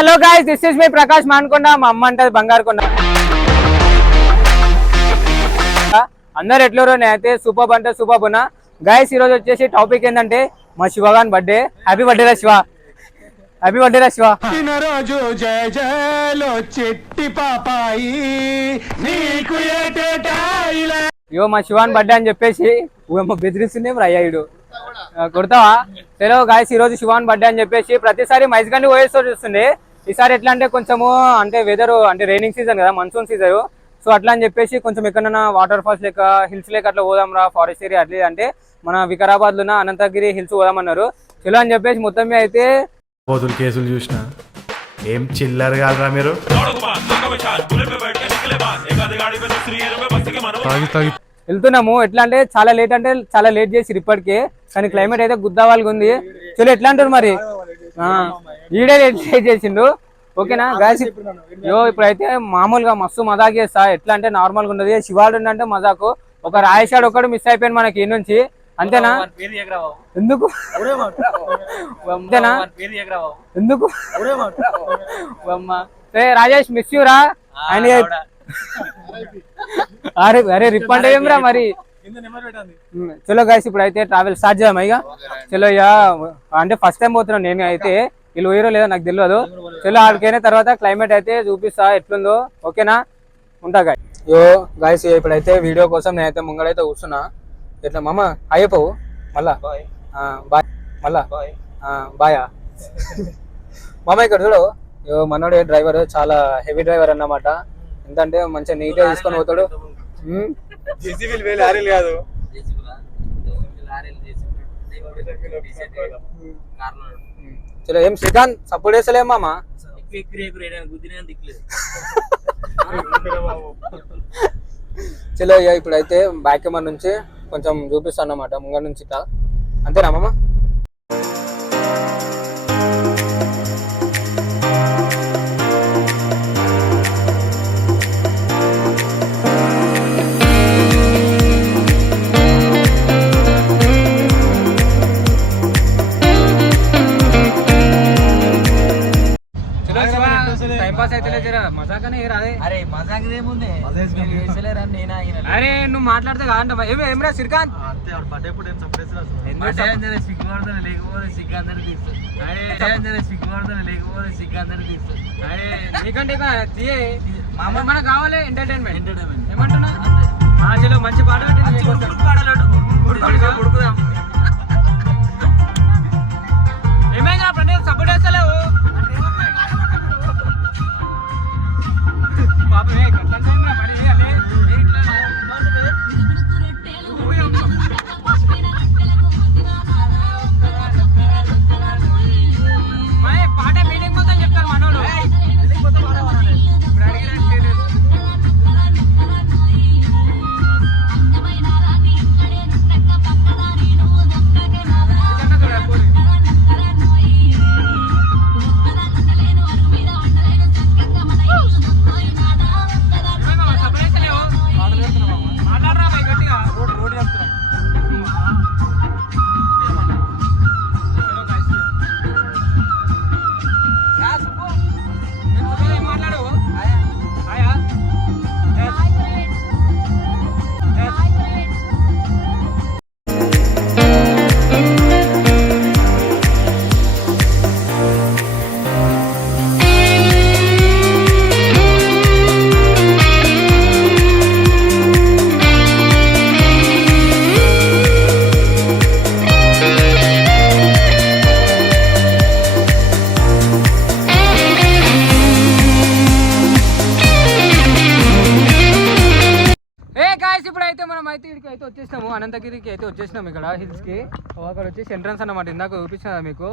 Hello guys, this is మీ ప్రకాష్ మాన్కొండ. మా అమ్మ అంటది బంగారు కొండ. అందరు ఎట్లరో నేనైతే సూపర్ అంటే సూపర్ ఉన్నా. గైస్ ఈరోజు వచ్చేసి టాపిక్ ఏంటంటే మా శివగాన్ బర్త్డే. హ్యాపీ బర్త్డే రా శివ, హ్యాపీ బర్త్డే రా శివ. రోజు జయ జయలో చెట్టి పాపాయి నీకు ఇగో మా శివాన్ బర్త్డే అని చెప్పేసి బెదిరిస్తుంది అయ్యాడు కొడతావా. సరే గాయస్, ఈ రోజు శివాన్ బర్త్డే అని చెప్పేసి ప్రతిసారి మైస్గండి ఓఎస్తో చూస్తుండే. ఈసారి ఎట్లా అంటే కొంచెము అంటే వెదర్ అంటే రైనింగ్ సీజన్ కదా, మన్సూన్ సీజన్. సో అట్లా అని చెప్పేసి కొంచెం ఎక్కడైనా వాటర్ ఫాల్స్ లేక హిల్స్ లేక అట్లా పోదాం రా, ఫారెస్ట్ ఏరియా అట్లా అంటే మన వికారాబాద్ లో అనంతగిరి హిల్స్ పోదామన్నారు. చలో అని చెప్పేసి మొత్తం మీద అయితే పోతులు కేసులు చూసిన ఏం చిల్లర కాదురా మీరు. వెళ్తున్నాము. ఎట్లా అంటే చాలా లేట్ చేసి ఇప్పటికే, కానీ క్లైమేట్ అయితే గుద్దవాళ్ళగా ఉంది. చలో ఎట్లా అంటారు మరి, ఈడే లేట్ చేసిండు. ఓకేనా గాయస్, ఇప్పుడైతే మామూలుగా మస్తు మజాక్ చేస్తా. ఎట్లా అంటే నార్మల్ గా ఉండదు. శివాడు అంటే మజాకు. ఒక రాయషాడు ఒకడు మిస్ అయిపోయింది మనకి ఈ నుంచి, అంతేనా? ఎందుకు అంతేనా ఎందుకు రాజేష్ మిస్ యూరా అని. అరే రిప్ అంటే ఏం రా మరి. చలో గైస్, ఇప్పుడు అయితే ట్రావెల్ స్టార్ట్ చేద్దాం. ఇక చలో ఇక అంటే ఫస్ట్ టైం పోతున్నాను నేను అయితే. వీళ్ళు పోయారో లేదో నాకు తెలియదు. చలో ఆడికైనా తర్వాత క్లైమేట్ అయితే చూపిస్తా ఎట్లుందో. ఓకేనా, ఉంటా గాయ్. గాయస్ ఇప్పుడైతే వీడియో కోసం నేనైతే ముంగడైతే కూర్చున్నా. ఎట్లా మామ అయిపోవు మళ్ళా బాయ్, మళ్ళా బాయా మామ. ఇక్కడ చూడు, మనోడే డ్రైవర్ చాలా హెవీ డ్రైవర్ అన్నమాట. ఎందుకంటే మంచిగా నీట్ గా తీసుకొని పోతాడు. చలో ఏం శ్రీకాంత్ సపోర్ట్ చేస్తలే మామ. చలో ఇప్పుడైతే బ్యాక్ కెమెరా నుంచి కొంచెం చూపిస్తాను అన్నమాట, ముంగ నుంచి ఇట్లా. అంతేనా మామ? అరే నువ్వు మాట్లాడితే కాదంట. ఏమరా శ్రీకాంత్, నీకంటే మామూలు మనకు కావాలి ఎంటర్టైన్మెంట్. ఏమంటున్నా? చలో మంచి పాట పెట్టింది. ఏమైనా ఫ్రెండ్ సపోర్ట్ చేస్తలేవు పాపమే. పాట మీటింగ్ మొత్తం చెప్తారు మనోడు. ఇప్పుడైతే మనం అయితే ఇక్కడికి అయితే వచ్చేసినాము, అనంతగిరికి అయితే వచ్చేసినాము. ఇక్కడ హిల్స్ కి అక్కడ వచ్చేసి ఎంట్రన్స్ అన్నమాట. ఇందాక చూపించిన మీకు.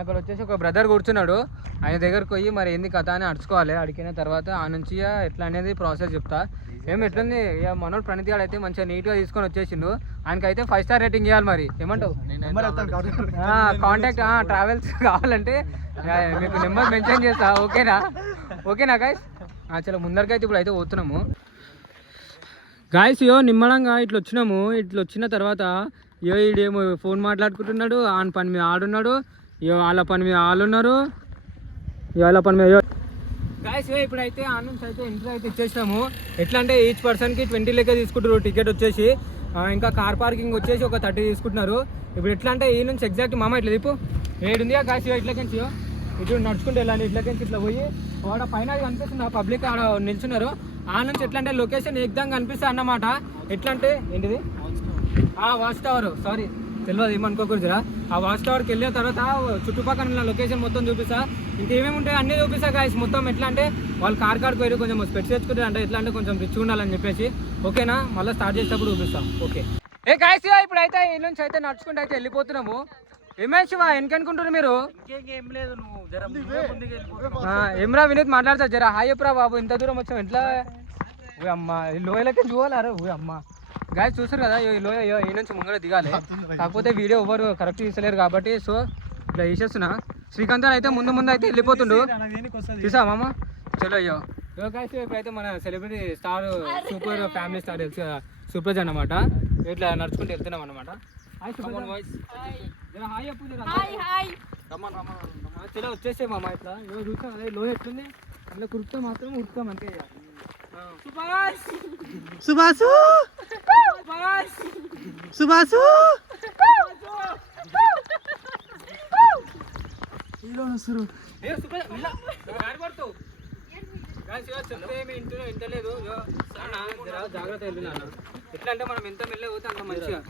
అక్కడ వచ్చేసి ఒక బ్రదర్ కూర్చున్నాడు. ఆయన దగ్గరకు పోయి మరి ఏంది కథ అని అడుచుకోవాలి. అడిగిన తర్వాత ఆ నుంచి ఎట్లా అనేది ప్రాసెస్ చెప్తా. ఏం ఎట్లుంది ఇక మనోడు ప్రణీత్ గారు అయితే మంచిగా నీట్గా తీసుకొని వచ్చేసిండు. ఆయనకైతే 5 స్టార్ రేటింగ్ ఇవ్వాలి. మరి ఏమంటావు? కాంటాక్ట్ ట్రావెల్స్ కావాలంటే మీకు నెంబర్ మెన్షన్ చేస్తా. ఓకేనా గైస్? చలో ముందరికైతే ఇప్పుడు అయితే పోతున్నాము. గాయస్ నిమ్మలంగా ఇట్లా వచ్చినాము. ఇట్లా వచ్చిన తర్వాత ఈడేమో ఫోన్ మాట్లాడుకుంటున్నాడు, ఆన్ పని మీద ఆడున్నాడు, వాళ్ళ పని మీద వాళ్ళు ఉన్నారు. ఇవాళ పని మీద గాయస్ ఇప్పుడైతే ఆనంద్ అయితే ఎంట్రీ అయితే ఇచ్చేసినాము. ఎట్లా అంటే ఈచ్ పర్సన్కి 20 లెక్క తీసుకుంటారు టికెట్ వచ్చేసి. ఇంకా కార్ పార్కింగ్ వచ్చేసి ఒక 30 తీసుకుంటున్నారు. ఇప్పుడు ఎట్లా అంటే ఈ నుంచి ఎగ్జాక్ట్ మామ ఇట్లా తిప్పు ఏడుందిగా గాయస్ ఇట్లకించి ఇటు నడుచుకుంటూ వెళ్ళాలి. ఇట్లకించి ఇట్లా పోయి వాడ పైన కనిపిస్తుంది ఆ పబ్లిక్ ఆడ నిల్చున్నారు. ఆ నుంచి ఎట్లా అంటే లొకేషన్ ఎగ్జామ్ కనిపిస్తుంది అన్నమాట. ఎట్లా అంటే ఏంటిది వాచ్ టవర్ సారీ తెలియదు ఏమనుకోకూడదురా. ఆ వాచ్ టవర్కి వెళ్ళిన తర్వాత చుట్టుపక్కల ఉన్న లొకేషన్ మొత్తం చూపిస్తా. ఇంకేమేమి ఉంటాయి అన్నీ చూపిస్తా గాయస్. మొత్తం ఎట్లా అంటే వాళ్ళు కార్ పోయి కొంచెం స్పెట్స్ తెచ్చుకుంటారు అంటే ఎట్లా అంటే కొంచెం రిచ్ ఉండాలని చెప్పేసి. ఓకేనా మళ్ళీ స్టార్ట్ చేసేటప్పుడు చూపిస్తా. ఓకే ఏ గాయస్ ఇప్పుడైతే ఈ నుంచి అయితే నడుచుకుంటూ అయితే వెళ్ళిపోతున్నాము. ఏమేష్ వెనకనుకుంటున్నారు మీరు? ఏమ్రా వినీత్ మాట్లాడతా జరా హాయ్ ఎప్పురా బాబు ఇంత దూరం వచ్చాం ఎట్లా అమ్మ ఈ లోయలకి చూడాలి అమ్మ. గాయస్ చూసారు కదా ఈ లోయ ఈ నుంచి ముంగడ దిగాలి. కాకపోతే వీడియో ఎవరు కరెక్ట్ తీసలేరు కాబట్టి సో ఇట్లా వేసేస్తున్నా. శ్రీకాంత్ అయితే ముందు అయితే వెళ్ళిపోతుండు చూసా మామ. చలో అయ్యో గాయస్ ఇప్పుడైతే మన celebrity star super family star Supraj అన్నమాట. ఇట్లా నడుచుకుంటూ వెళ్తున్నాం అనమాట. చలో వచ్చేసే మామ. ఇట్లా చూసాం అదే లో ఎట్లుంది అట్లా కురుకుతా మాత్రం ఉరుకుతాం అంతే. సుభాసు సుభాసు ఇంటలేదు జాగ్రత్త వెళ్ళినాను. ఎట్లా అంటే మనం ఎంత మెల్లగా పోతే అంత మంచిగా.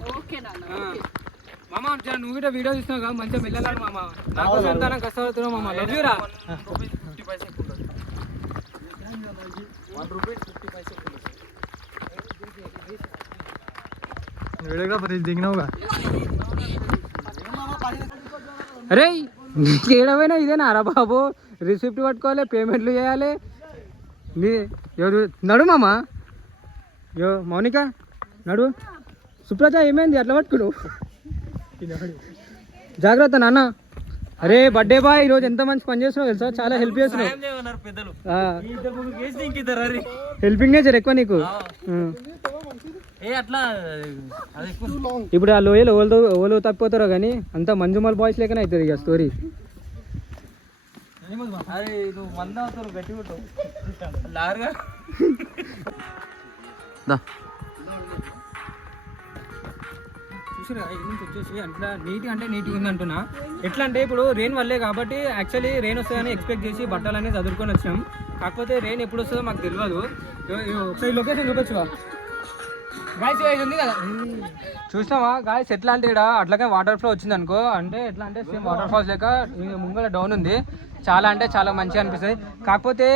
మామ నువ్వు కూడా వీడియో చూసినావు కదా మంచిగా మెల్లగాడు మామ. నాకు ఎంత కష్టపడుతున్నావు మామ. లవ్ యూ రా. అరే ఏడవైనా ఇదేనా రా బాబు. రిసిప్ట్ పట్టుకోవాలి పేమెంట్లు చేయాలి. నడు మామ. యో మౌనిక నడు. సుప్రజ ఏమైంది అట్లా పట్టుకుడు. జాగ్రత్త నాన్న. అరే బర్త్డే బాయ్ ఈరోజు ఎంత మంచి పని చేస్తున్నావు తెలుసా. చాలా హెల్ప్ చేస్తున్నావు. హెల్పింగ్ నేచర్ ఎక్కువ నీకు. ఇప్పుడు ఆ లోయలు ఓలు తప్పిపోతారో కానీ అంత మంజుమల్ బాయ్స్ లేకనే అవుతుంది ఇక స్టోరీ. చూసారా ఈ నుంచి వచ్చేసి అట్లా నీట్గా అంటే నీట్గా ఉంది అంటున్నా. ఎట్లా అంటే ఇప్పుడు రెయిన్ వల్లే కాబట్టి యాక్చువల్లీ రెయిన్ వస్తుందని ఎక్స్పెక్ట్ చేసి బట్టలు అనేది చదువుకొని వచ్చినాం. కాకపోతే రెయిన్ ఎప్పుడు వస్తుందో మాకు తెలియదు. ఒకసారి లొకేషన్ చూపించువా గాయస్. ఇది ఉంది కదా చూసినావా గాయస్. ఎట్లా అంటే ఇక్కడ అట్లాగే వాటర్ ఫ్లో వచ్చింది అనుకో అంటే ఎట్లా అంటే సేమ్ వాటర్ ఫాల్స్ లేక ముంగల డౌన్ ఉంది. చాలా అంటే చాలా మంచిగా అనిపిస్తుంది. కాకపోతే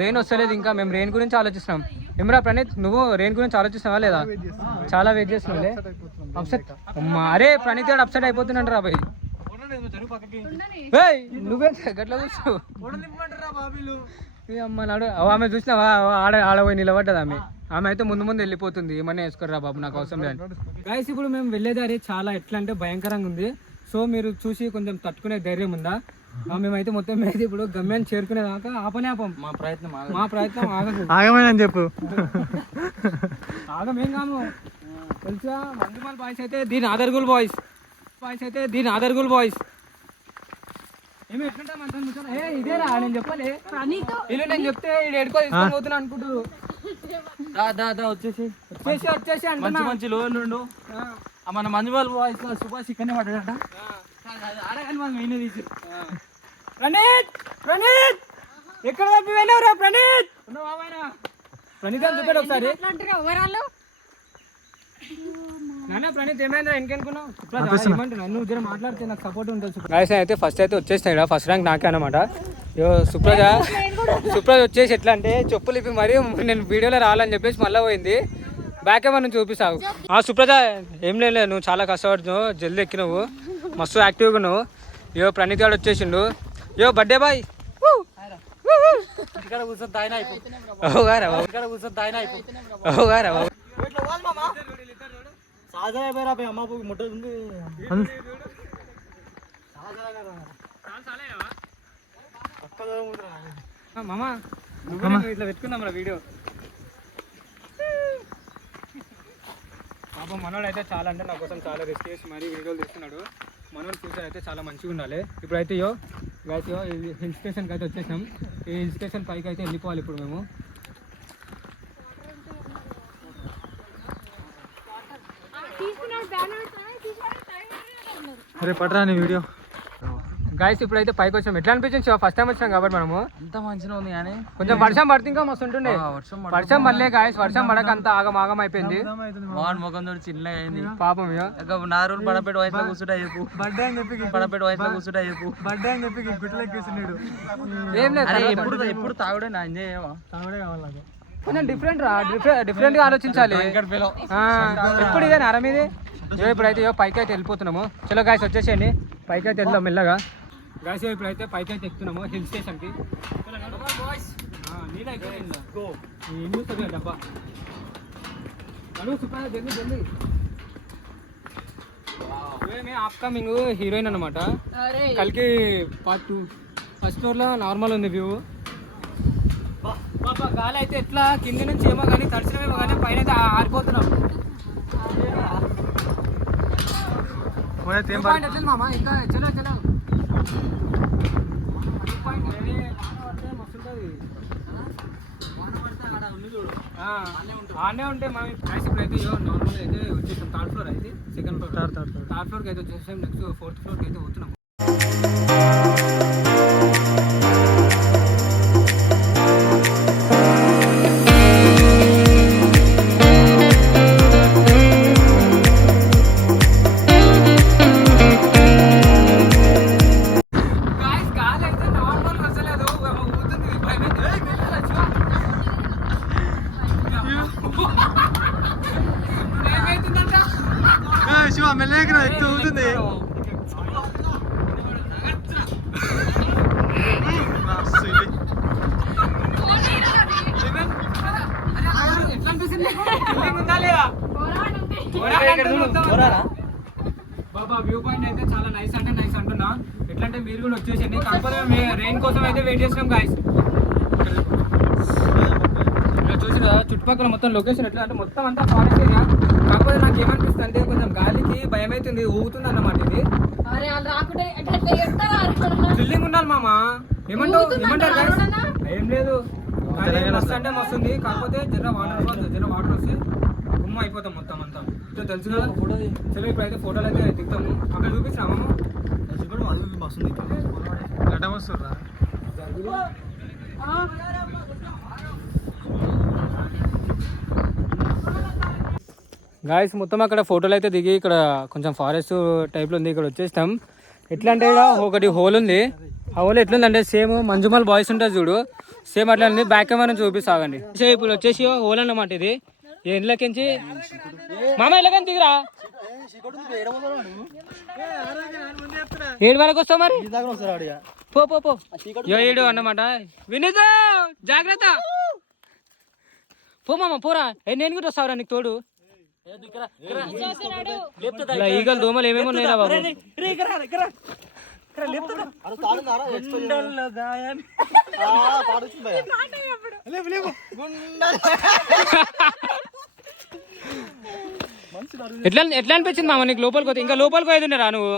రెయిన్ వస్తలేదు ఇంకా. మేము రెయిన్ గురించి ఆలోచిస్తున్నాం. ఏమరా ప్రణీత్ నువ్వు రెయిన్ గురించి ఆలోచిస్తున్నావా లేదా? చాలా వెయిట్ చేస్తున్నావులే. అప్సెట్ అమ్మా. అరే ప్రణీత్ గారు అప్సెట్ అయిపోతున్నాడు రా బాయ్. నువ్వే గట్లా చూస్తావు అమ్మ నాడు. ఆమె చూసినావా ఆడపోయి నిలబడ్డది ఆమె. ఆమె అయితే ముందు వెళ్ళిపోతుంది. ఏమన్నా వేసుకోరా బాబు నాకు అవసరం లేదు. గాయస్ ఇప్పుడు మేము వెళ్ళేదారి చాలా ఎట్లా అంటే భయంకరంగా ఉంది. సో మీరు చూసి కొంచెం తట్టుకునే ధైర్యం ఉందా? మేమైతే మొత్తం మీద ఇప్పుడు గమ్యాన్ని చేరుకునేదాకా ఆపం. మా ప్రయత్నం ఆగమని చెప్పు. ఆగమేం కాము తెలుసా. మంజుమాల్ బాయ్స్ అయితే దీని ఆదర్గుల్ బాయ్స్ ఏమి ఎట్లుంటా మంచి ఇదేరా నేను చెప్పలే. ఇల్లు నేను చెప్తే ఎడుకో తీసుకొని పోతున్నా అనుకుంటారు. వచ్చేసి మంచి లోన్లు మన మంజుమాల్ బాయ్స్ సుభాష్ ఇక్కడనే పడ్డాడట. ఆడగాని మనం మెయిన్ తీసి ప్రణీత్ ఎక్కడ తప్పి వెళ్ళావురా ప్రణీత్? ప్రణీత్ అని చూపాడు ఒకసారి. నాన్న ప్రణీత్ ఏమైందా ఇంకెనుకున్నావు? నువ్వు జర మాట్లాడితే నాకు సపోర్ట్ ఉంటుంది. గాయస్ అయితే ఫస్ట్ అయితే వచ్చేసినాయి. ఫస్ట్ ర్యాంక్ నాకే అనమాట. సుప్రజ వచ్చేసి ఎట్లా అంటే చెప్పులు ఇప్పి మరి నేను వీడియోలో రావాలని చెప్పేసి మళ్ళీ పోయింది. బ్యాక్ ఏమన్నా చూపిస్తావు. సుప్రజ ఏం లేదు నువ్వు చాలా కష్టపడుతున్నావు. జల్దీ ఎక్కినావు మస్తు యాక్టివ్గా ఉన్నావు. ప్రణీత్ గారు వచ్చేసిండు. బర్త్డే బాయ్ మామా ఇట్లా పెట్టుకుందాం రా వీడియో. పాపం మనోడు అయితే చాలా అంటే నా కోసం చాలా రిస్క్ చేసి మరీ వీడియోలు తీస్తున్నాడు. మనోడు ఫ్యూచర్ అయితే చాలా మంచిగా ఉండాలి. ఇప్పుడైతే గైస్ హిల్ స్టేషన్కి అయితే వచ్చేసాం. ఈ హిల్ స్టేషన్ పైకి అయితే వెళ్ళిపోవాలి ఇప్పుడు మేము. అరే పట్రా నీ వీడియో. గైస్ ఇప్పుడైతే పైకి వచ్చాం. ఎట్లా అనిపించింది శివ? ఫస్ట్ టైం వచ్చాం కాబట్టి మనము. అంత మంచిగా ఉంది కానీ కొంచెం వర్షం పడితే ఇంకా మస్తు ఉంటుండే. వర్షం పడలే గైస్, వర్షం పడక అంత ఆగం అయిపోయింది. మోహన్ ముఖం తోటి చిన్నగా అయింది పాపం ఇక. నా రోజులు పడపెట్టి వయసులో కూర్చుంటా చెప్పు. బర్త్డే అని చెప్పి పడపెట్టి వయసులో కూర్చుంటా చెప్పు. బర్త్డే అని చెప్పి బిడ్డలకి వేసినాడు. ఏం లేదు, ఎప్పుడు తాగుడే నా ఎంజాయ్ చేయవా? తాగుడే కావాలి. కొంచెం డిఫరెంట్ గా ఆలోచించాలి. ఎప్పుడు ఇదే నరం ఇది. ఇప్పుడైతే పైకి అయితే వెళ్ళిపోతున్నాము. చలో గాయస్ వచ్చేసేయండి, పైకి అయితే వెళ్దాం మెల్లగా. గాయస్ ఇప్పుడైతే పైకి అయితే ఎక్కుతున్నాము హిల్ స్టేషన్ కి. డబ్బా జల్దీ. అప్కమింగ్ హీరోయిన్ అనమాట, కల్కి పార్ట్ 2. ఫస్ట్ ఫ్లోర్ లో నార్మల్ ఉంది వ్యూ. బాబా గాలి అయితే ఎట్లా కింది నుంచి ఏమో కానీ తడిచినమేమో కానీ పైన అయితే ఆరిపోతున్నాం. మామ ఇంకా చలో ఆనే ఉంటే మనం ఇప్పుడైతే నార్మల్ అయితే వచ్చేసాం. థర్డ్ ఫ్లోర్ అయితే, సెకండ్ ఫ్లోర్ థర్డ్ ఫ్లోర్కి అయితే వచ్చేసాం. నెక్స్ట్ 4th ఫ్లోర్కి అయితే పోతున్నాం. శివ మెల్లగా ఎత్తు అవుతుంది. బాబా వ్యూ పాయింట్ అయితే చాలా నైస్ అంటే నైస్ అంటున్నా. ఎట్లా అంటే మీరు కూడా వచ్చేసింది. కాకపోతే రెయిన్ కోసం అయితే వెయిట్ చేస్తున్నాం గాయస్. చూసిన చుట్టుపక్కల మొత్తం లొకేషన్ ఎట్లా అంటే మొత్తం అంతా ఫారెస్ట్ ఏరియా. కాకపోతే నాకు ఏమనిపిస్తుంది అంటే కొంచెం గాలికి భయం అవుతుంది, ఊగుతుంది అన్నమాట ఇది. థ్రిల్లింగ్ ఉండాలి మామ. ఏమంటారు guys? ఏం లేదు, మస్తు అంటే మస్తు ఉంది. కాకపోతే జర వాటర్ వస్తే గుమ్మ అయిపోతాం మొత్తం అంతా. తెలుసు కదా. సరే ఇప్పుడైతే ఫోటోలు అయితే దిగుతాము. అక్కడ చూపించాము గాయస్. మొత్తం అక్కడ ఫోటోలు అయితే దిగి ఇక్కడ కొంచెం ఫారెస్ట్ టైప్లో ఉంది. ఇక్కడ వచ్చేస్తాం. ఎట్లా అంటే ఇక్కడ ఒకటి హోల్ ఉంది. ఆ హోల్ ఎట్లుందంటే సేమ్ మంజుమల్ బాయ్స్ ఉంటుంది చూడు, సేమ్ అట్లా ఉంది. బ్యాక్ కెమెరా చూపిస్తాగండి. ఇప్పుడు వచ్చేసి హోల్ అన్నమాట ఇది. ఇంట్లోకించి మామ ఇలాగని దిగిరా. ఏడు వరకు వస్తావు మరి? పో ఏడు అన్నమాట. వినీత్ జాగ్రత్త, పో మామ పోరా. నేను కూడా వస్తావురా నీకు తోడు. ఈగలు దోమలు ఏమేమి ఉన్నాయిరా బాబు. ఎట్లా అనిపించింది మామ నీకు లోపలికి పోతే? ఇంకా లోపలికి పోయేది రా నువ్వు.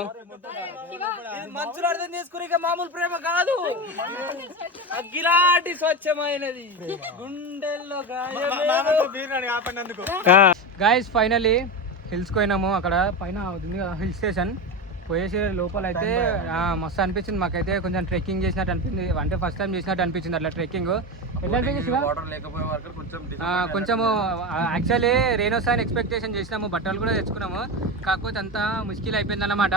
మనసులో అర్థం చేసుకుని ఇక మామూలు ప్రేమ కాదు, అగ్గిలాంటి స్వచ్ఛమైనది గుండెల్లో. గాయస్ ఫైనల్లీ హిల్స్ పోయినాము. అక్కడ పైన ఉంది కదా హిల్ స్టేషన్. పోయేసి లోపల అయితే మస్తు అనిపించింది మాకైతే. కొంచెం ట్రెక్కింగ్ చేసినట్టు అనిపించింది, అంటే ఫస్ట్ టైం చేసినట్టు అనిపించింది అట్లా ట్రెక్కింగ్. ఎట్లా అనిపించింది? కొంచెము యాక్చువల్లీ రెయిన్ వస్తాయని ఎక్స్పెక్టేషన్ చేసినాము, బట్టలు కూడా తెచ్చుకున్నాము. కాకపోతే అంతా ముష్కిల్ అయిపోయింది అన్నమాట.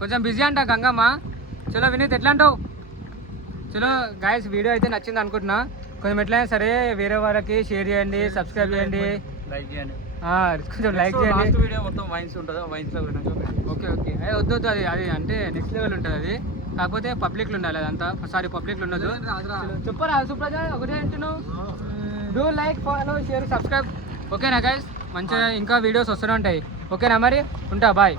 కొంచెం బిజీ అంట గంగమ్మ. చలో వినీత్ ఎట్లా అంటావు? చలో గాయస్ వీడియో అయితే నచ్చింది అనుకుంటున్నా. కొంచెం ఎట్లయినా సరే వేరే వాళ్ళకి షేర్ చేయండి, సబ్స్క్రైబ్ చేయండి, లైక్ చేయండి. కొంచెం లైక్ చేయండి. వీడియో మొత్తం వైన్స్ ఉంటుందా? వైన్స్ లో ఓకే వద్దు అది అంటే నెక్స్ట్ లెవెల్ ఉంటుంది అది. కాకపోతే పబ్లిక్లో ఉండాలి అదంతా. సారీ పబ్లిక్లో ఉండదు. చెప్పరా సుప్రజ ఒకటే అంటున్నావు. Do like, follow, share, subscribe. ఓకేనా గైస్? మంచిగా ఇంకా వీడియోస్ వస్తూనే ఉంటాయి. ఓకేనా మరి? ఉంటా, బాయ్.